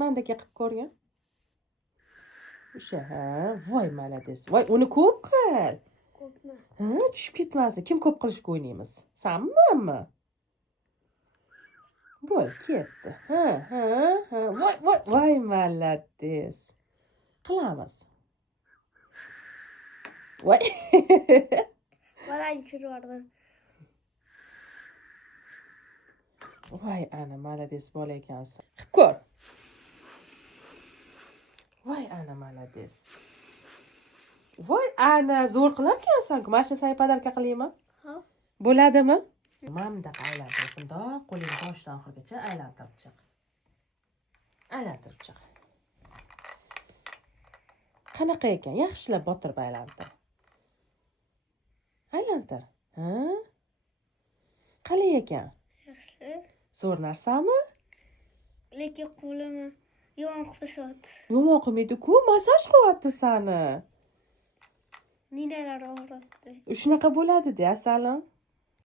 Mandaka qilib ko'rgin. O'sha, ha, voy malades. Voy, uni ko'p qil. Ko'pmi? Ha, tushib ketmasin. Kim ko'p qilishga o'ynaymiz? Sanmi, manmi? Bo'l, ketdi. Ha. Voy malades. Qilamiz. Voy. Bolang tushirdim. Voy, ana malades bola ekansan. Qilib ko'r. Voy, ana malades. Voy, ana zo'r qilar ekansan-ku. Mana shuni sen podarka qilaymi? Ha? Bo'ladimi? Mamda aylantirsin. Doq qo'lingni boshidan oxirigacha aylantirib chiq. Aylantirib chiq. Qanaqa ekan? Yaxshilab botirib aylantir. Aylantir. Ha? Qalay ekan? Yaxshi. Zo'r narsami? Lekin qo'limni yomon qilishyapti. Yomon qilmaydi-ku, massaj qilyapti sani. Ninalar og'riyapti. Shunaqa bo'ladi-da, asalim.